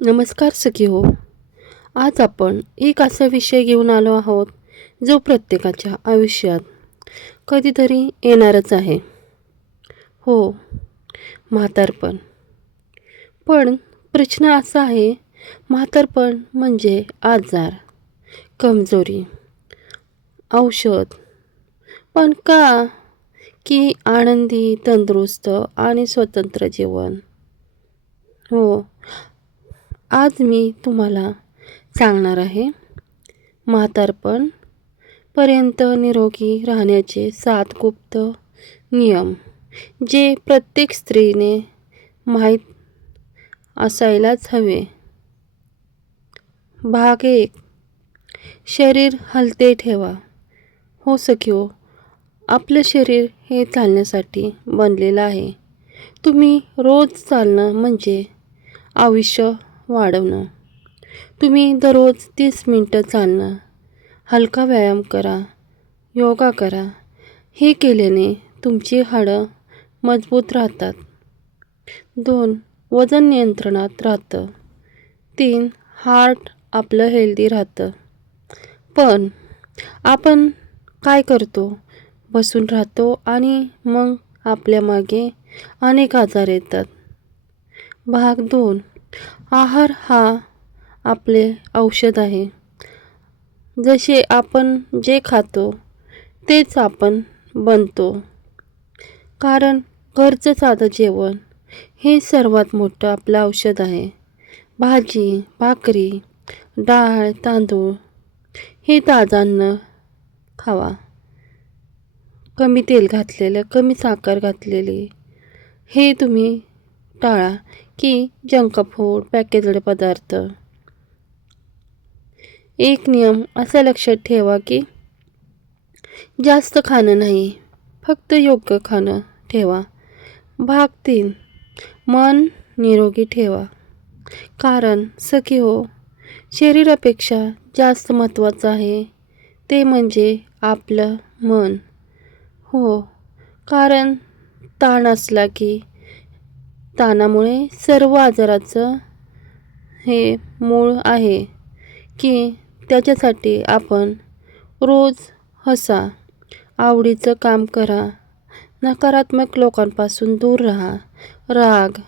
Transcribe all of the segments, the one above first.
नमस्कार सखी हो. आज आपण एक असा विषय घेऊन आलो आहोत जो प्रत्येकाच्या आयुष्यात कधीतरी येणारच आहे. हो, म्हातारपण. पण प्रश्न असा आहे, म्हातारपण म्हणजे आजार, कमजोरी, औषध, पण का? की आनंदी, तंदुरुस्त आणि स्वतंत्र जीवन? हो, आज मी तुम्हाला सांगणार आहे म्हातारपण पर्यंत निरोगी राहण्याचे 7 गुप्त नियम, जे प्रत्येक स्त्रीने माहीत असायलाच हवे. भाग 1. शरीर हलते ठेवा. हो सखियो, आपलं शरीर हे चालण्यासाठी बनलेलं आहे. तुम्ही रोज चालणं म्हणजे आयुष्य वाढवणं. तुम्ही दररोज 30 मिनिटं चालणं, हलका व्यायाम करा, योगा करा. हे केल्याने तुमची हाडं मजबूत राहतात. 2. वजन नियंत्रणात राहतं. 3. हार्ट आपलं हेल्दी राहतं. पण आपण काय करतो? बसून राहतो आणि मग आपल्या मागे अनेक आजार येतात. भाग 2. आहार हा आपले औषध आहे. जसे आपण जे खातो तेच आपण बनतो. कारण घरचं साधं जेवण हे सर्वात मोठं आपलं औषध आहे. भाजी, भाकरी, डाळ, तांदूळ हे ताजं अन्न खावा. कमी तेल घातलेलं, कमी साखर घातलेली हे तुम्ही टाळा. की जंक फूड, पॅकेज्ड पदार्थ. एक नियम असा लक्षात ठेवा की जास्त खाणं नाही, फक्त योग्य खाणं ठेवा. भाग 3. मन निरोगी ठेवा. कारण सखी हो, शरीरापेक्षा जास्त महत्त्वाचं आहे ते म्हणजे आपलं मन. हो, कारण ताण असला की ताणामुळे सर्व आजाराचं हे मूळ आहे. की त्याच्यासाठी आपण रोज हसा, आवडीचं काम करा, नकारात्मक लोकांपासून दूर राहा. राग,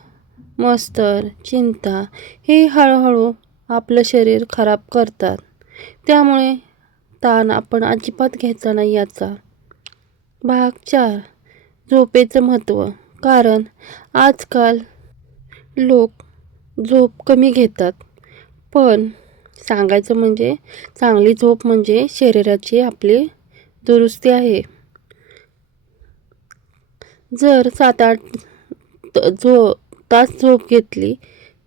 मत्सर, चिंता हे हळूहळू आपलं शरीर खराब करतात. त्यामुळे ताण आपण अजिबात घ्यायचा नाही याचा. भाग 4. झोपेचं महत्त्व. कारण आजकाल लोक झोप कमी घेतात. पण सांगायचं म्हणजे चांगली झोप म्हणजे शरीराची आपली दुरुस्ती आहे. जर 7-8 तास झोप घेतली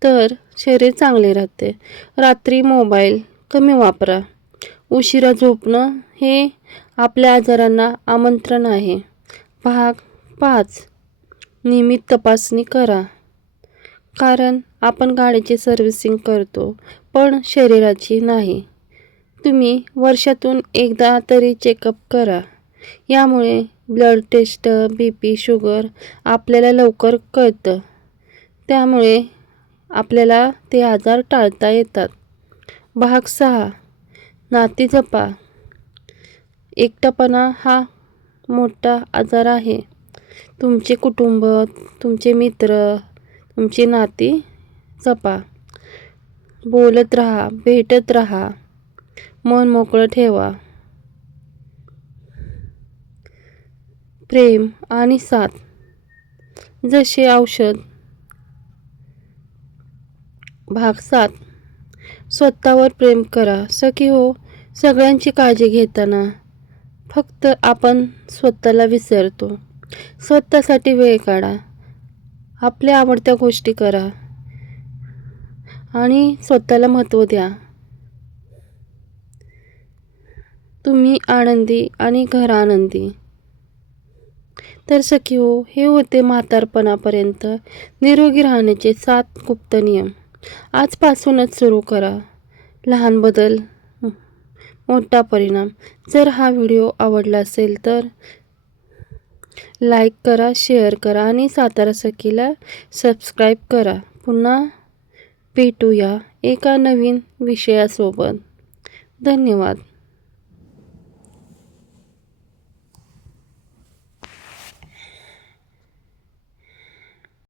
तर शरीर चांगले राहते. रात्री मोबाईल कमी वापरा. उशिरा झोपणं हे आपल्या आजारांना आमंत्रण आहे. भाग 5. नियमित तपासणी करा. कारण आपण गाडीची सर्व्हिसिंग करतो, पण शरीराची नाही. तुम्ही वर्षातून एकदा तरी चेकअप करा. यामुळे ब्लड टेस्ट, BP, शुगर आपल्याला लवकर कळतं. त्यामुळे आपल्याला ते आजार टाळता येतात. भाग 6. नाती जपा. एकटेपणा हा मोठा आजार आहे. तुमचे कुटुंब, तुमचे मित्र, तुमची नाती जपा. बोलत राहा, भेटत राहा, मन मोकळं ठेवा. प्रेम आणि साथ जसे औषध. भाग 7. स्वतःवर प्रेम करा. सखी हो, सगळ्यांची काळजी घेताना फक्त आपण स्वतःला विसरतो. स्वतःसाठी वेळ काढा. आपल्या आवडत्या गोष्टी करा आणि स्वतःला महत्त्व द्या. तुम्ही आनंदी आणि घर आनंदी. तर सखी हो, हे होते म्हातारपणापर्यंत निरोगी राहण्याचे 7 गुप्त नियम. आजपासूनच सुरू करा. लहान बदल, मोठा परिणाम. जर हा व्हिडिओ आवडला असेल तर लाईक करा, शेअर करा आणि सातारा सखीला सबस्क्राईब करा. पुन्हा भेटूया एका नवीन विषयासोबत. धन्यवाद.